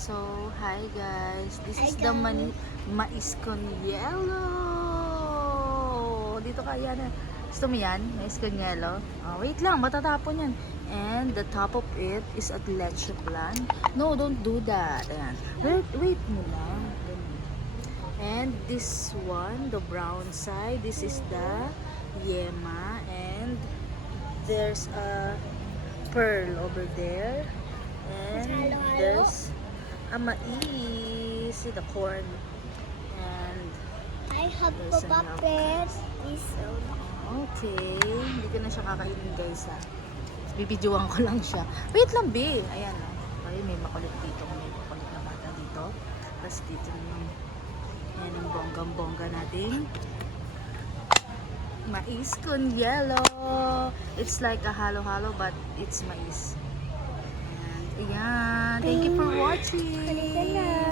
So, hi guys. This Hi, is the guys. mais con yellow. Dito kaya na. Gusto mo yan? Mais con yellow? Oh, wait lang, matatapon yan. And the top of it is at leche plan. No, don't do that. Ayan. Wait mo lang. Ganun. And this one, the brown side, this is the yema. And there's a pearl over there. And Halo-halo. there's a mais, the corn. And I have there's a milk. puppets. This Okay, hindi ko na siya kakainin guys ha. Bibidyoan ko lang siya. Wait lang be. Ayan o. Okay, may makulit dito. May makulit na bata dito. Tapos dito yung ayan ang bonggang-bongga natin. Mais con yellow. It's like a halo-halo but it's mais. Ayan. Thank you for watching. Halika na.